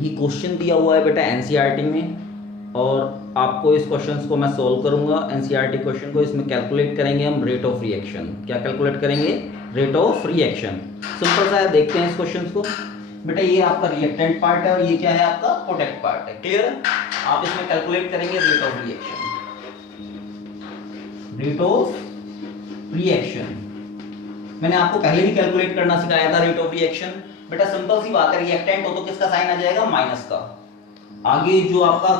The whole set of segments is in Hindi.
ये क्वेश्चन दिया हुआ है बेटा एनसीईआरटी में, और आपको इस क्वेश्चन को मैं सॉल्व करूंगा। एनसीईआरटी क्वेश्चन को इसमें कैलकुलेट करेंगे हम रेट ऑफ रिएक्शन। क्या कैलकुलेट करेंगे? Rate of reaction. सिंपल सा है, देखते हैं इस क्वेश्चन को। बेटा ये आपका रिएक्टेंट पार्ट है और ये क्या है आपका प्रोडक्ट पार्ट है। क्लियर है? आप इसमें कैलकुलेट करेंगे rate of reaction. Rate of reaction मैंने आपको पहले भी कैलकुलेट करना सिखाया था। रेट ऑफ रिएक्शन बेटा सिंपल सी बात है, रिएक्टेंट हो तो किसका साइन आ जाएगा? माइनस का। आगे जो आपका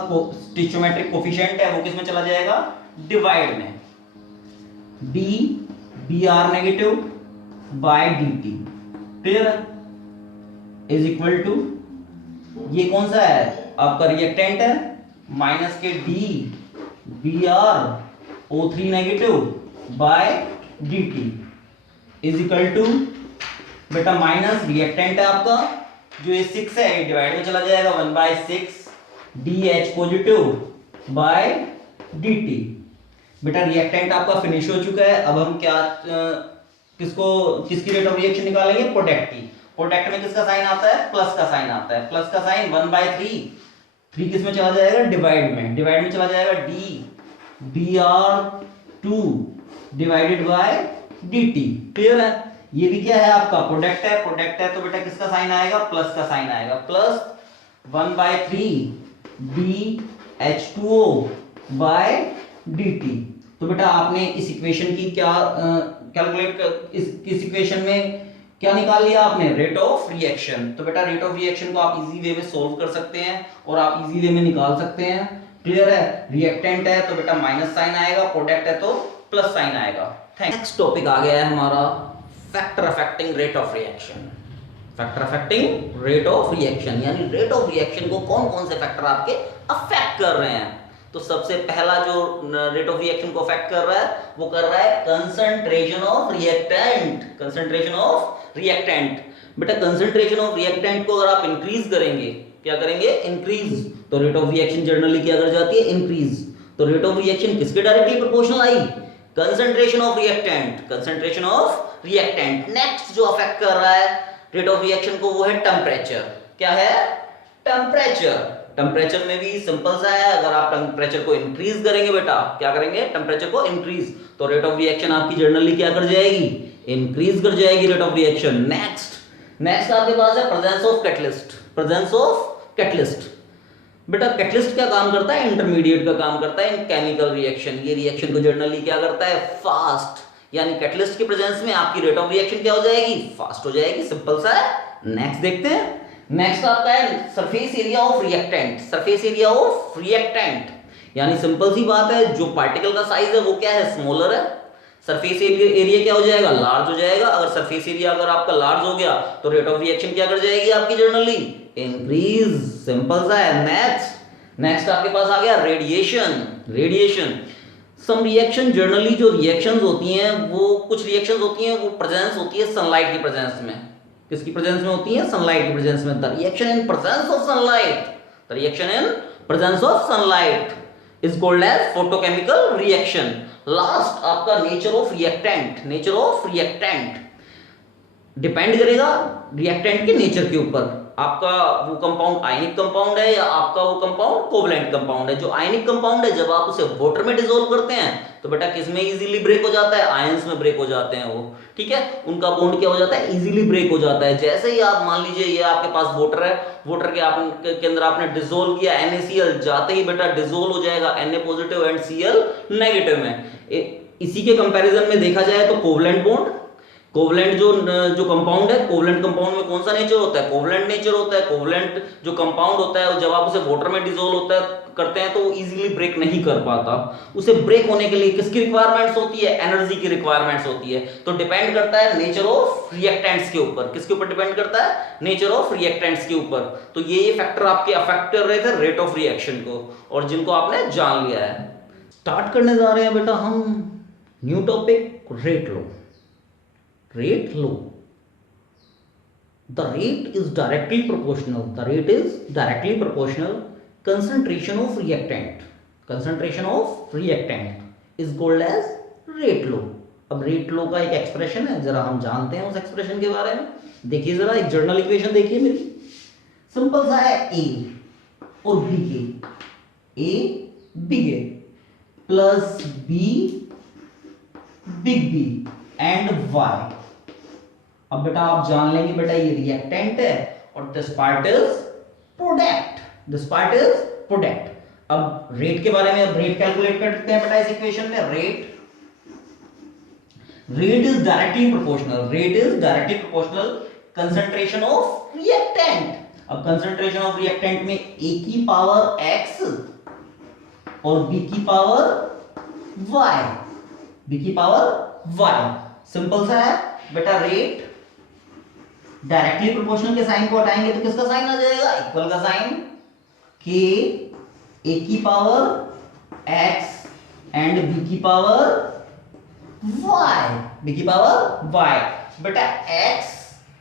स्टिचोमेट्रिक कोफिशिएंट है वो किस में चला जाएगा? डिवाइड में। D B R negative by D T. Clear है? इज इक्वल टू, ये कौन सा है आपका रिएक्टेंट है, माइनस के D B R O three negative by D T is equal to, बेटा माइनस रिएक्टेंट है आपका जो ये 6 है, ये डिवाइड में चला जाएगा 1/6 D H positive by D T. बेटा रिएक्टेंट आपका फिनिश हो चुका है। अब हम क्या किसकी रेट ऑफ रिएक्शन निकालेंगे? प्रोडक्ट की। प्रोडक्ट में किसका साइन आता है? प्लस का साइन आता है। प्लस का साइन 1/3, 3 किस में चला जाएगा? डिवाइड में। डिवाइड में चला जाएगा D B R two divided by D T. Clear है? ये भी क्या है आपका प्रोडक्ट है। प्रोडक्ट है तो बेटा किसका साइन आएगा? प्लस का साइन आएगा। Plus 1/3 D H two O by D T. तो बेटा आपने इस इक्वेशन की क्या कैलकुलेट इस इक्वेशन में क्या निकाल लिया आपने? Rate of reaction. तो बेटा रेट ऑफ रिएक्शन को आप इजी वे में सोल्व कर सकते हैं और आप इजी वे में निकाल सकते हैं। क्लियर है? रिएक्टेंट है तो बेटा माइनस साइन आएगा, प्रोडक्ट है तो प्लस साइन आएगा। नेक्स्ट टॉपिक आ गया है हमारा factor affecting rate of reaction. Factor affecting rate of reaction यानी रेट ऑफ रिएक्शन को कौन कौन से फैक्टर आपके अफेक्ट कर रहे हैं। तो सबसे पहला जो रेट ऑफ रिएक्शन को अफेक्ट कर रहा है वो कर रहा है concentration of reactant. Concentration of reactant. बेटा कंसंट्रेशन ऑफ रिएक्टेंट को अगर आप इंक्रीज करेंगे, क्या करेंगे? इंक्रीज, तो रेट ऑफ रिएक्शन जनरली क्या कर जाती है? इंक्रीज। तो रेट ऑफ रिएक्शन किसके directly proportional I? Concentration of reactant. Concentration of reactant. Next जो अफेक्ट कर रहा है रेट ऑफ रिएक्शन को वो है टेम्परेचर। क्या है? टेम्परेचर। टेम्परेचर में भी सिंपल सा है, अगर आप टेम्परेचर को इंक्रीज करेंगे बेटा, क्या करेंगे? टेम्परेचर को इंक्रीज, तो रेट ऑफ रिएक्शन आपकी जनरली क्या कर जाएगी? इंक्रीज कर जाएगी रेट ऑफ रिएक्शन। नेक्स्ट आपके पास है presence of catalyst. Presence of catalyst. बेटा कैटलिस्ट क्या काम करता है? इंटरमीडिएट का काम करता है इन केमिकल रिएक्शन। ये रिएक्शन को जनरली क्या करता है? फास्ट। यानी कैटलिस्ट की प्रेजेंस में आपकी रेट ऑफ रिएक्शन क्या हो जाएगी? फास्ट हो जाएगी। सिंपल सा है। नेक्स्ट देखते हैं। नेक्स्ट आपका है surface area of reactant. Surface area of reactant यानी सिंपल सी बात है, जो पार्टिकल का साइज है वो क्या है? स्मॉलर है। सरफेस एरिया क्या हो जाएगा? लार्ज हो जाएगा। अगर सरफेस एरिया अगर आपका लार्ज हो गया तो रेट ऑफ रिएक्शन क्या कर जाएगी आपकी? Generally increase. सिंपल सा है। नेक्स्ट आपके पास आ गया radiation. Radiation some reaction, generally जो रिएक्शंस होती हैं वो कुछ रिएक्शंस होती हैं वो प्रेजेंस होती है सनलाइट की प्रेजेंस में। किसकी प्रेजेंस में होती है? सनलाइट की प्रेजेंस में। The reaction in presence of sunlight, the reaction in presence of sunlight is called as photochemical reaction. Last आपका nature of reactant. Nature of reactant depend करेगा रिएक्टेंट के नेचर के ऊपर। आपका वो कंपाउंड आयनिक कंपाउंड है या आपका वो कंपाउंड कोवलेंट कंपाउंड है। जो आयनिक कंपाउंड है जब आप उसे वाटर में डिसॉल्व करते हैं तो बेटा किस में इजीली ब्रेक हो जाता है? आयंस में ब्रेक हो जाते हैं वो। ठीक है? उनका बॉन्ड क्या हो जाता है? इजीली ब्रेक हो जाता है। जैसे ही आप मान लीजिए ये आपके पास वाटर है, वाटर के अंदर आपने डिसॉल्व किया NaCl, जाते ही बेटा डिसॉल्व हो जाएगा Na positive and Cl negative में। इसी के कंपैरिजन में देखा जाए तो कोवलेंट बॉन्ड, कोवलेंट जो कंपाउंड है, कोवलेंट कंपाउंड में कौन सा नेचर होता है? कोवलेंट नेचर होता है। कोवलेंट जो कंपाउंड होता है जब आप उसे वाटर में डिसॉल्व करते हैं तो वो इजीली ब्रेक नहीं कर पाता। उसे ब्रेक होने के लिए किसकी रिक्वायरमेंट्स होती है? एनर्जी की रिक्वायरमेंट्स होती है। तो डिपेंड करता है नेचर ऑफ रिएक्टेंट्स के ऊपर। किसके ऊपर डिपेंड करता है? नेचर ऑफ रिएक्टेंट्स के ऊपर। तो ये फैक्टर आपके अफेक्ट कर रहे थे रेट ऑफ रिएक्शन को, और जिनको आपने जान लिया है। स्टार्ट करने जा रहे हैं बेटा हम new topic, rate low. Rate law. The rate is directly proportional. The rate is directly proportional. Concentration of reactant. Concentration of reactant is called as rate law. अब rate law का एक एक्सप्रेशन है, जरा हम जानते हैं उस एक्सप्रेशन के बारे में। देखिए जरा एक जर्नल इक्वेशन देखिए मेरी। सिंपल सा है ए और बी के, A big A plus B big B and Y. अब बेटा आप जान लेंगे बेटा ये रिएक्टेंट है और this part is product, this part is product. अब रेट के बारे में, अब रेट कैलकुलेट करते हैं बेटा इस इक्वेशन में। Rate is directly proportional, rate is directly proportional concentration of reactant. अब कंसंट्रेशन ऑफ रिएक्टेंट में ए की पावर एक्स और बी की पावर वाई, बी की पावर वाई। सिंपल सा है बेटा, रेट डायरेक्टली प्रोपोर्शनल के साइन को हटाएंगे तो किसका साइन आ जाएगा, इक्वल का साइन, के ए की पावर एक्स एंड बी की पावर वाई, बी की पावर वाई। बेटा एक्स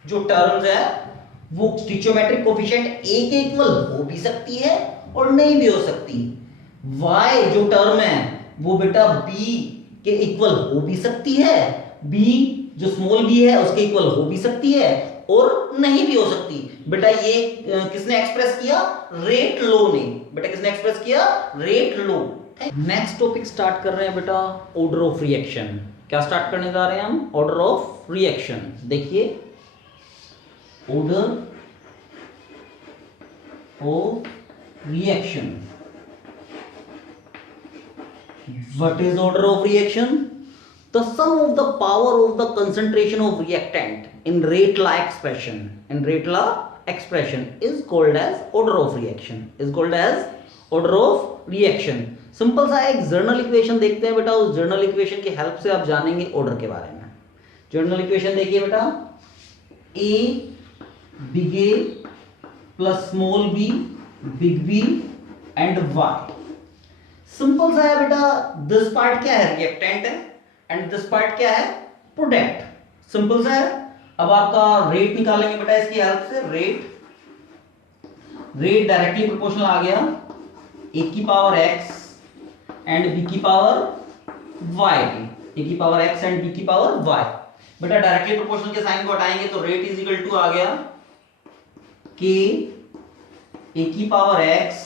जो टर्म्स है वो स्टिचोमेट्रिक कोफिशिएंट ए के इक्वल हो भी सकती है और नहीं भी हो सकती। y जो टर्म है वो बेटा b के इक्वल हो भी सकती है, b जो स्मॉल b है उसके इक्वल हो भी सकती है और नहीं भी हो सकती। बेटा ये किसने एक्सप्रेस किया, रेट लॉ ने। बेटा किसने एक्सप्रेस किया, rate law. Next topic start कर रहे हैं बेटा, ऑर्डर ऑफ रिएक्शन। क्या स्टार्ट करने जा रहे हैं हम, ऑर्डर ऑफ रिएक्शन। देखिए order of reaction. What is order of reaction? The sum of the power of the concentration of reactant in rate law expression, in rate law expression is called as order of reaction, is called as order of reaction। Simple सा एक जर्नल इक्वेशन देखते हैं बेटा, उस जर्नल इक्वेशन की हेल्प से आप जानेंगे ऑर्डर के बारे में। जर्नल इक्वेशन देखिए बेटा, A big A plus small B big B and Y. Simple सा है बेटा, दिस पार्ट क्या है, रिएक्टेंट है एंड दिस पार्ट क्या है, प्रोडक्ट। सिंपल सा है। अब आपका रेट निकालेंगे बेटा इसकी हेल्प से। रेट डायरेक्टली प्रोपोर्शनल आ गया ए की पावर एक्स एंड बी की पावर वाई, ए की पावर एक्स एंड बी की पावर वाई। बेटा डायरेक्टली प्रोपोर्शनल के साइन को हटाएंगे तो रेट इज इक्वल टू आ गया के ए की पावर एक्स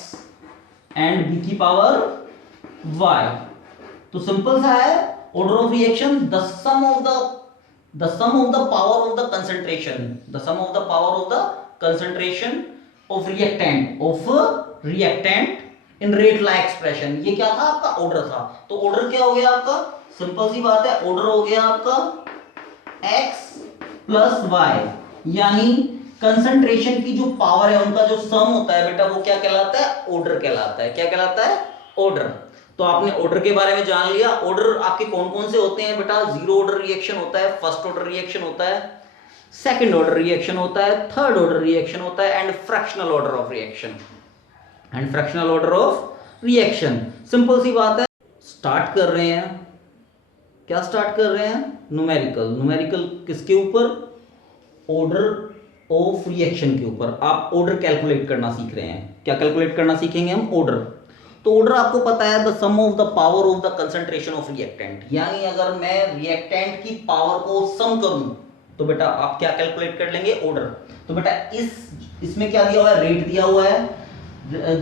एंड बी की पावर वाई। तो सिंपल सा है, order of reaction the sum of the power of the concentration, the sum of the power of the concentration of reactant in rate law expression. ये क्या था आपका, ऑर्डर था। तो ऑर्डर क्या हो गया आपका, सिंपल सी बात है, ऑर्डर हो गया आपका x प्लस वाई, यानी कंसंट्रेशन की जो पावर है उनका जो सम होता है बेटा वो क्या कहलाता है, ऑर्डर कहलाता है। क्या कहलाता है, ऑर्डर। तो आपने ऑर्डर के बारे में जान लिया। ऑर्डर आपके कौन कौन से होते हैं बेटा, जीरो ऑर्डर रिएक्शन होता है, फर्स्ट ऑर्डर रिएक्शन होता है, सेकंड ऑर्डर रिएक्शन होता है, थर्ड ऑर्डर रिएक्शन होता है and fractional order of reaction, and fractional order of reaction. Simple सी बात है। स्टार्ट कर रहे हैं, क्या स्टार्ट कर रहे हैं, न्यूमेरिकल। न्यूमेरिकल किसके ऊपर, ऑर्डर ऑफ रिएक्शन के ऊपर। आप ऑर्डर कैलकुलेट करना सीख रहे हैं। क्या कैलकुलेट करना सीखेंगे हम, ऑर्डर। तो ऑर्डर आपको पता है, the sum of the power of the concentration of reactant, यानी अगर मैं रिएक्टेंट की पावर को सम करूं तो बेटा आप क्या कैलकुलेट कर लेंगे, ऑर्डर। तो बेटा इसमें क्या दिया हुआ है, रेट दिया हुआ है।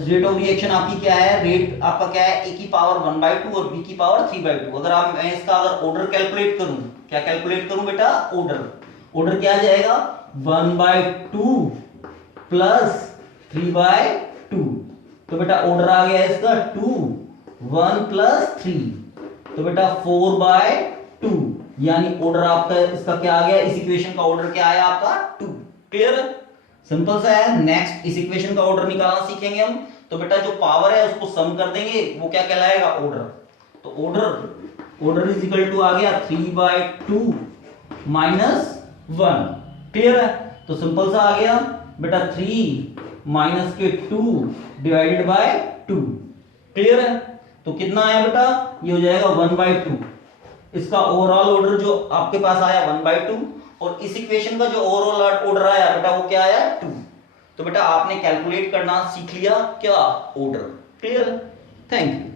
रेट ऑफ रिएक्शन आपकी क्या है, रेट आपका क्या है, ए की पावर 1/2 और बी की पावर 3/2। अगर आप मैं इसका अगर ऑर्डर कैलकुलेट करूं, क्या कैलकुलेट करूं बेटा, ऑर्डर। ऑर्डर क्या आ जाएगा, 1/2 प्लस 3/2। तो बेटा ऑर्डर आ गया इसका 2, 1 प्लस 3, तो बेटा 4/2, यानी ऑर्डर आपका इसका क्या आ गया, इस इक्वेशन का ऑर्डर क्या आया आपका 2। क्लियर, सिंपल सा है। नेक्स्ट इस इक्वेशन का ऑर्डर निकालना सीखेंगे हम। तो बेटा जो पावर है उसको सम कर देंगे, वो क्या कहलाएगा, ऑर्डर। तो ऑर्डर इज इक्वल टू आ गया 3/2 माइनस 1। क्लियर है, तो सिंपल सा आ गया बेटा 3 माइनस के 2 डिवाइडेड बाय 2। क्लियर है, तो कितना आया बेटा, ये हो जाएगा 1/2। इसका ओवरऑल ऑर्डर जो आपके पास आया 1/2 और इस इक्वेशन का जो ओवरऑल ऑर्डर आया बेटा वो क्या आया, 2। तो बेटा आपने कैलकुलेट करना सीख लिया क्या, ऑर्डर। Clear, thank you.